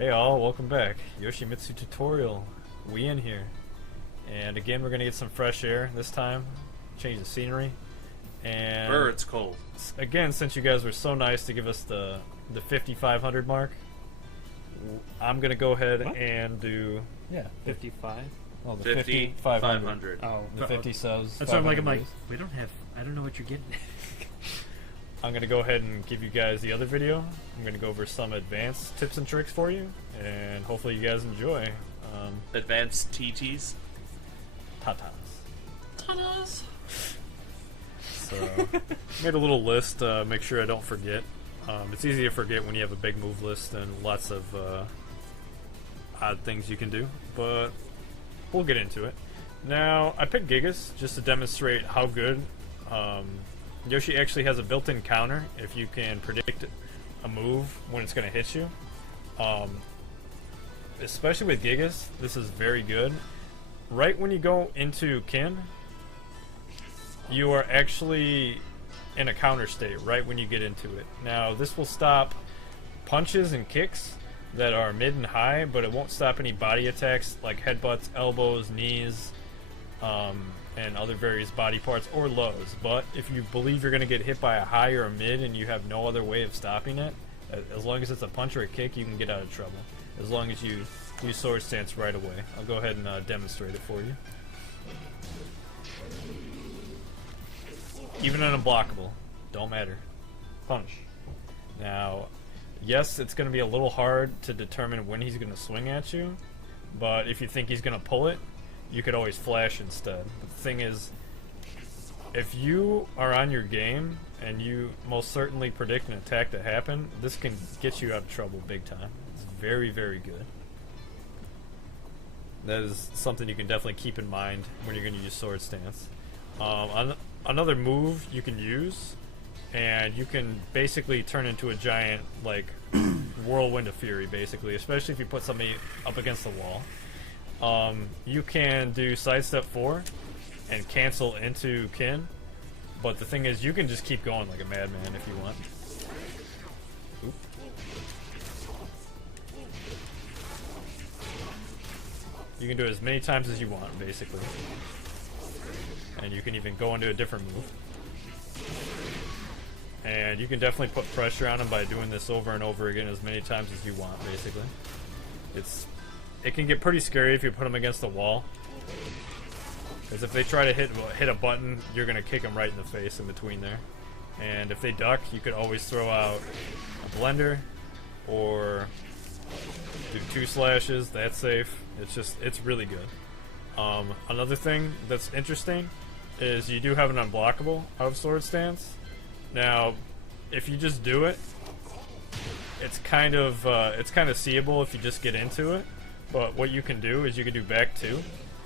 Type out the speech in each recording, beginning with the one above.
Hey all, welcome back. Yoshimitsu tutorial. We in here. And again, we're going to get some fresh air this time. Change the scenery. And it's cold. again, since you guys were so nice to give us the 5,500 mark, I'm going to go ahead and do... Yeah, 55. Oh, the 5,500. Oh, The 50 subs. That's why I'm like, 500 we don't have. I don't know what you're getting. I'm going to go ahead and give you guys the other video. I'm going to go over some advanced tips and tricks for you, and hopefully you guys enjoy. Advanced TTs. Tatas. Tatas. So, made a little list, make sure I don't forget. It's easy to forget when you have a big move list and lots of odd things you can do, but we'll get into it. Now, I picked Gigas just to demonstrate how good Yoshi actually has a built-in counter if you can predict a move when it's going to hit you. Especially with Gigas, this is very good. Right when you go into Kin, you are actually in a counter state right when you get into it. Now, this will stop punches and kicks that are mid and high, but it won't stop any body attacks like headbutts, elbows, knees, and other various body parts or lows. But if you believe you're going to get hit by a high or a mid and you have no other way of stopping it, as long as it's a punch or a kick, you can get out of trouble. As long as you use sword stance right away. I'll go ahead and demonstrate it for you. Even an unblockable, don't matter. Punch. Now, yes, it's going to be a little hard to determine when he's going to swing at you, but if you think he's going to pull it, you could always flash instead. But the thing is, if you are on your game and you most certainly predict an attack to happen, this can get you out of trouble big time. It's very, very good. That is something you can definitely keep in mind when you're going to use sword stance. Another move you can use, and you can basically turn into a giant, like, whirlwind of fury, basically, especially if you put somebody up against the wall. You can do sidestep 4 and cancel into Kin, but the thing is, you can just keep going like a madman if you want. Oop. You can do it as many times as you want, basically. And you can even go into a different move. And you can definitely put pressure on them by doing this over and over again as many times as you want, basically. It can get pretty scary if you put them against the wall. Because if they try to hit a button, you're going to kick them right in the face in between there. And if they duck, you could always throw out a blender or do 2 slashes. That's safe. It's really good. Another thing that's interesting is you do have an unblockable out of sword stance. Now, if you just do it, it's kind of seeable if you just get into it. But what you can do is you can do back 2,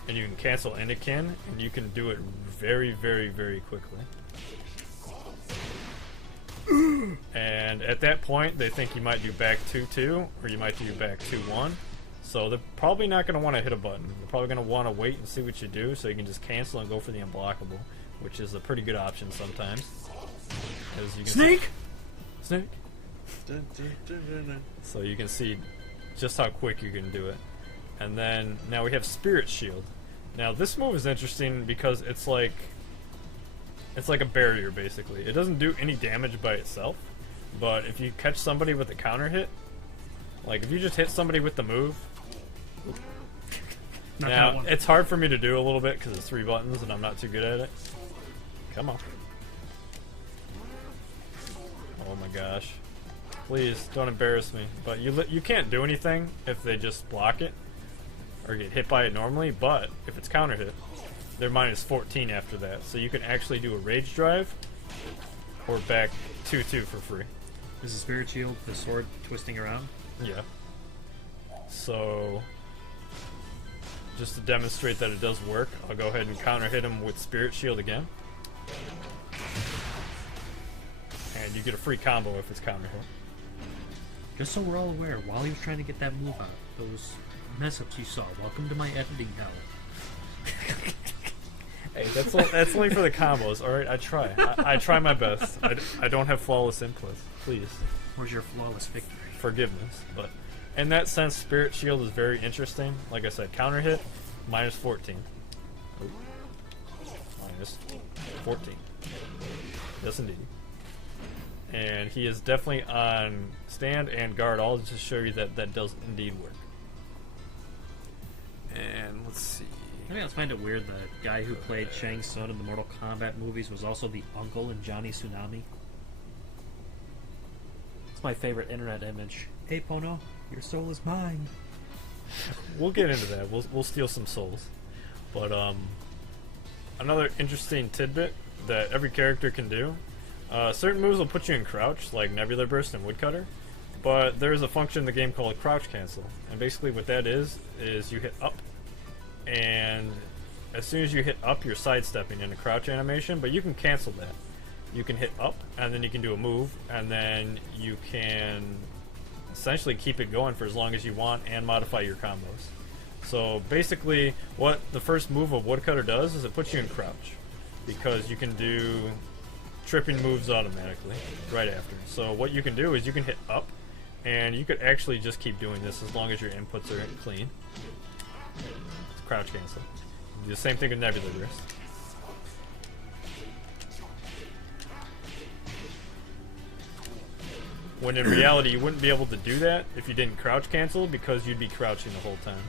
and you can cancel into Kin, and you can do it very, very, very quickly. And at that point, they think you might do back 2-2, or you might do back 2-1. So they're probably not going to want to hit a button. They're probably going to want to wait and see what you do, so you can just cancel and go for the unblockable, which is a pretty good option sometimes. As you can Snake! Snake! So you can see just how quick you can do it. And then, now we have Spirit Shield. Now this move is interesting because it's like a barrier, basically. It doesn't do any damage by itself, but if you catch somebody with a counter hit, like if you just hit somebody with the move, now, it's hard for me to do a little bit because it's 3 buttons and I'm not too good at it. Come on. Oh my gosh. Please, don't embarrass me. But you can't do anything if they just block it or get hit by it normally, but if it's counter hit, they're minus 14 after that. So you can actually do a rage drive or back 2-2 for free. This is Spirit Shield, the sword twisting around? Yeah. So, just to demonstrate that it does work, I'll go ahead and counter hit him with Spirit Shield again. And you get a free combo if it's counter hit. Just so we're all aware, while he was trying to get that move out, those mess-ups you saw, welcome to my editing hell. Hey, that's only for the combos, alright? I try. I try my best. I don't have flawless inputs. Please. Where's your flawless victory? Forgiveness. But in that sense, Spirit Shield is very interesting. Like I said, counter hit, minus 14. Ooh. Minus 14. Yes, indeed. And he is definitely on stand and guard, all to show you that that does indeed work. And let's see. I always find it weird the guy who played Shang Tsung in the Mortal Kombat movies was also the uncle in Johnny Tsunami. It's my favorite internet image. Hey Pono, your soul is mine. We'll get into that. We'll steal some souls. But another interesting tidbit that every character can do. Certain moves will put you in crouch, like Nebula Burst and Woodcutter. But there's a function in the game called Crouch Cancel. And basically what that is you hit up. And as soon as you hit up, you're sidestepping in a crouch animation, but you can cancel that. You can hit up, and then you can do a move, and then you can essentially keep it going for as long as you want and modify your combos. So basically, what the first move of Woodcutter does is it puts you in crouch, because you can do tripping moves automatically right after. So what you can do is you can hit up, and you could actually just keep doing this as long as your inputs are clean. Crouch cancel. Do the same thing with Nebula Burst. When in reality you wouldn't be able to do that if you didn't crouch cancel, because you'd be crouching the whole time.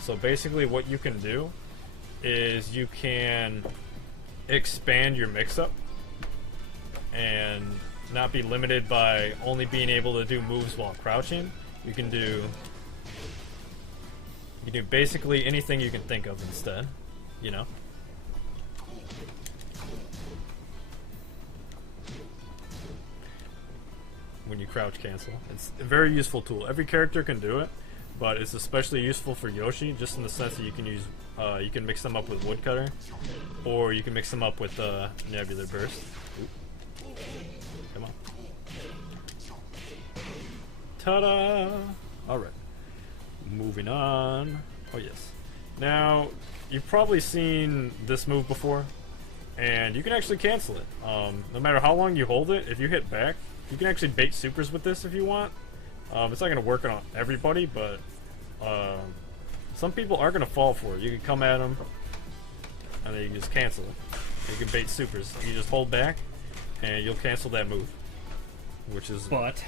So basically what you can do is you can expand your mix-up and not be limited by only being able to do moves while crouching. You can do basically anything you can think of instead, you know? When you crouch cancel. It's a very useful tool. Every character can do it, but it's especially useful for Yoshi, just in the sense that you can use, you can mix them up with Woodcutter, or you can mix them up with Nebula Burst. Oop. Come on. Ta-da! Alright. Moving on. Oh yes. Now, you've probably seen this move before, and you can actually cancel it. No matter how long you hold it, if you hit back, you can actually bait supers with this if you want. It's not going to work on everybody, but some people are going to fall for it. You can come at them, and then you can just cancel it. You can bait supers. You just hold back, and you'll cancel that move. Which is... But...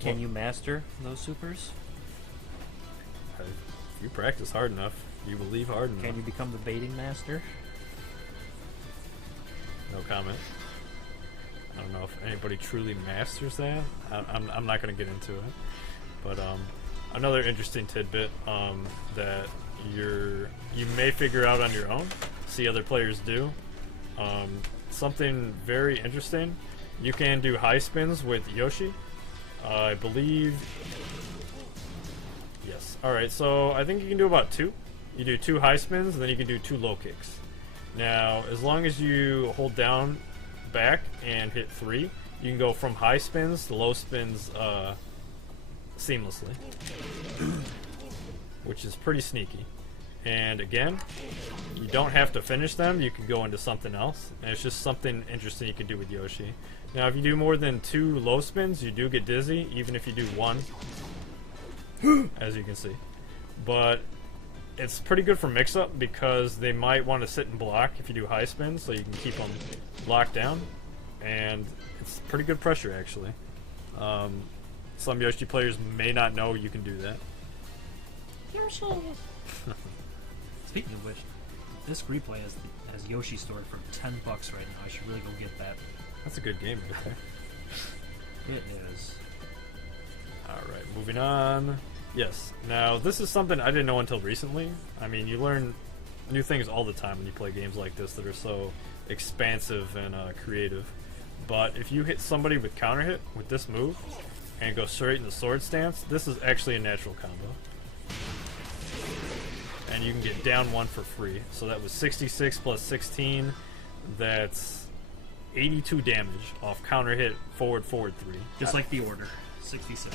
Can Well, you master those supers? if you practice hard enough, you believe hard enough. Can you become the baiting master? No comment. I don't know if anybody truly masters that. I'm not going to get into it. But another interesting tidbit that you may figure out on your own, see other players do. Something very interesting. You can do high spins with Yoshi. I believe... Yes. Alright, so I think you can do about 2. You do 2 high spins, and then you can do 2 low kicks. Now, as long as you hold down back and hit 3, you can go from high spins to low spins seamlessly. Which is pretty sneaky. And again, you don't have to finish them, you can go into something else. And it's just something interesting you can do with Yoshi. Now, if you do more than 2 low spins, you do get dizzy, even if you do 1. As you can see. But it's pretty good for mix-up, because they might want to sit and block if you do high spins, so you can keep them locked down. And it's pretty good pressure, actually. Some Yoshi players may not know you can do that. Yoshi! Speaking of which, this replay has Yoshi story for $10 right now. I should really go get that. That's a good game right there. It is. Alright, moving on. Yes, now this is something I didn't know until recently. I mean, you learn new things all the time when you play games like this that are so expansive and creative. But if you hit somebody with counter hit with this move and go straight in the sword stance, this is actually a natural combo. And you can get down 1 for free. So that was 66 plus 16. That's 82 damage off counter hit, forward, 3. Just like the order. 66.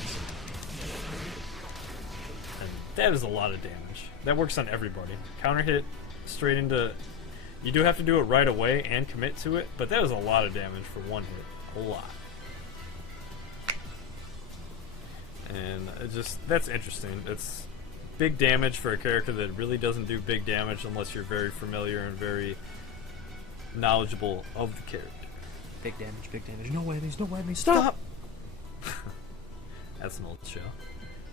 And that is a lot of damage. That works on everybody. Counter hit straight into... You do have to do it right away and commit to it, but that is a lot of damage for 1 hit. A lot. And that's interesting. It's big damage for a character that really doesn't do big damage unless you're very familiar and very knowledgeable of the character. Big damage. No whammies, no whammies. Stop! That's an old show.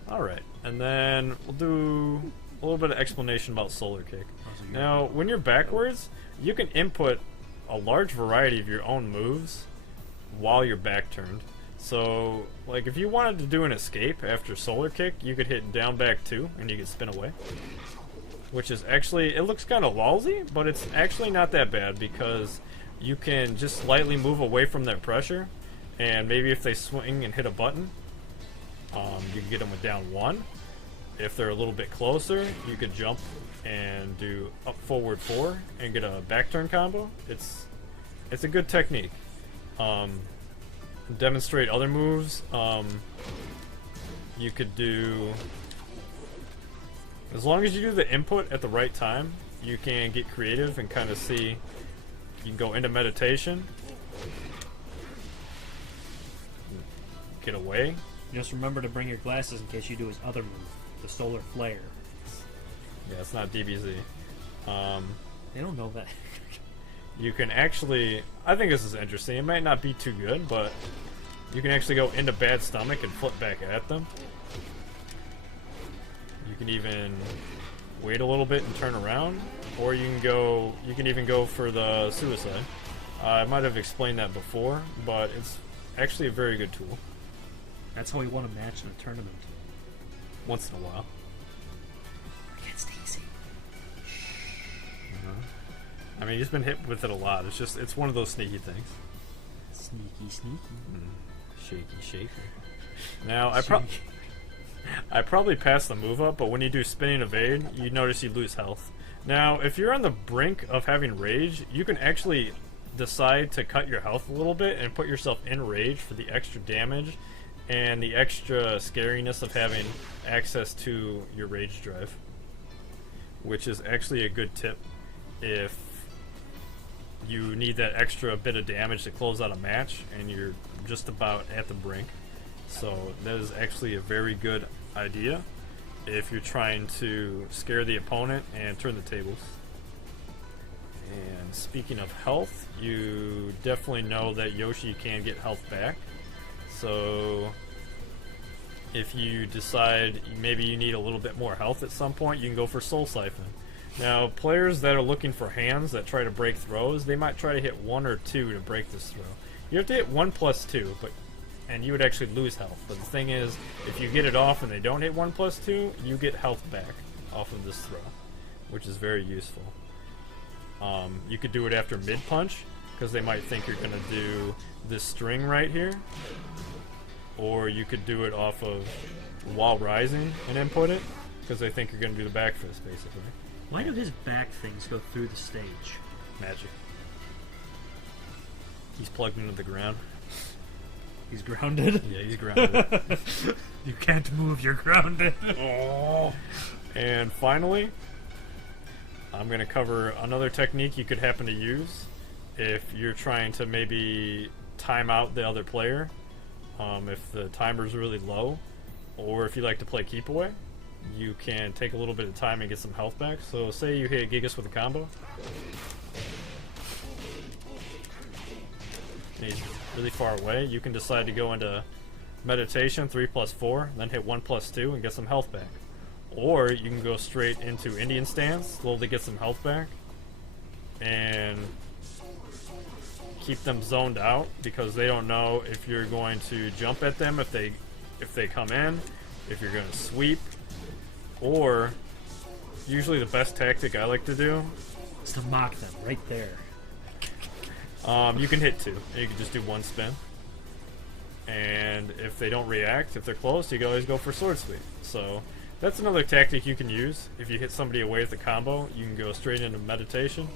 Alright, and then we'll do a little bit of explanation about Solar Kick. Now, when you're backwards, you can input a large variety of your own moves while you're back turned. So, like, if you wanted to do an escape after Solar Kick, you could hit down back 2 and you could spin away. Which is actually, it looks kind of lousy, but it's actually not that bad because you can just slightly move away from their pressure, and maybe if they swing and hit a button, you can get them with down 1. If they're a little bit closer, you could jump and do up forward 4 and get a back turn combo. It's a good technique. Demonstrate other moves. You could do, as long as you do the input at the right time, you can get creative and kind of see. You can go into meditation, get away. Just remember to bring your glasses in case you do his other move, the Solar Flare. Yeah, it's not DBZ. They don't know that. You can actually, I think this is interesting. It might not be too good, but you can actually go into bad stomach and flip back at them. You can even wait a little bit and turn around, or you can even go for the suicide. I might have explained that before, but it's actually a very good tool. That's how we won a match in a tournament. Once in a while. Against Easy. I mean, he's been hit with it a lot. It's one of those sneaky things. Sneaky. Shaky. Now, I probably passed the move up, but when you do spinning evade, you notice you lose health. Now, if you're on the brink of having rage, you can actually decide to cut your health a little bit and put yourself in rage for the extra damage and the extra scariness of having access to your rage drive, which is actually a good tip if you need that extra bit of damage to close out a match and you're just about at the brink. So that is actually a very good idea if you're trying to scare the opponent and turn the tables. And speaking of health, you definitely know that Yoshi can get health back. So if you decide maybe you need a little bit more health at some point, you can go for Soul Siphon. Now, players that are looking for hands that try to break throws, they might try to hit 1 or 2 to break this throw. You have to hit 1 plus 2, and you would actually lose health. But the thing is, if you get it off and they don't hit 1 plus 2, you get health back off of this throw, which is very useful. You could do it after mid-punch, because they might think you're going to do this string right here. Or you could do it off of while rising and input it, because they think you're going to do the back fist, basically. Why do his back things go through the stage? Magic. He's plugged into the ground. He's grounded? Yeah, he's grounded. You can't move, you're grounded. Oh. And finally, I'm going to cover another technique you could happen to use if you're trying to maybe time out the other player, if the timer's really low, or if you like to play keep away. You can take a little bit of time and get some health back. So say you hit Gigas with a combo. And he's really far away. You can decide to go into meditation, 3 plus 4, then hit 1 plus 2 and get some health back. Or you can go straight into Indian stance, slowly get some health back, and keep them zoned out because they don't know if you're going to jump at them if they come in, if you're going to sweep. Or, usually the best tactic I like to do is to mock them right there. You can hit 2. You can just do 1 spin. And if they don't react, if they're close, you can always go for sword sweep. So, that's another tactic you can use. If you hit somebody away with the combo, you can go straight into meditation,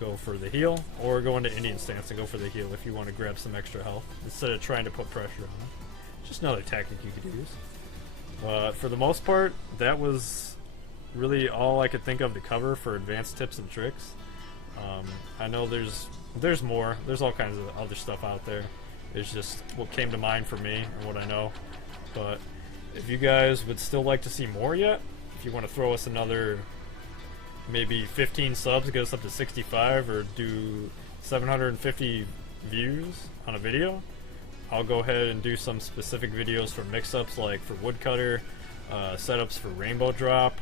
go for the heal, or go into Indian stance and go for the heal if you want to grab some extra health, instead of trying to put pressure on them. Just another tactic you could use. But for the most part, that was really all I could think of to cover for advanced tips and tricks. I know there's more. There's all kinds of other stuff out there. It's just what came to mind for me and what I know. But if you guys would still like to see more yet, if you want to throw us another maybe 15 subs, get us up to 65, or do 750 views on a video, I'll go ahead and do some specific videos for mix-ups, like for woodcutter, setups for rainbow drop,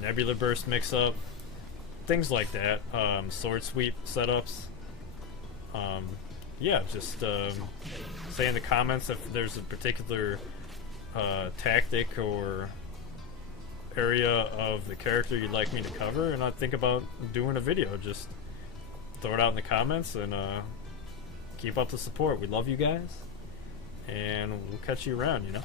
nebula burst mix-up, things like that, sword sweep setups. Yeah, just say in the comments if there's a particular tactic or area of the character you'd like me to cover, and I'd think about doing a video. Just throw it out in the comments, and keep up the support. We love you guys, and we'll catch you around, you know?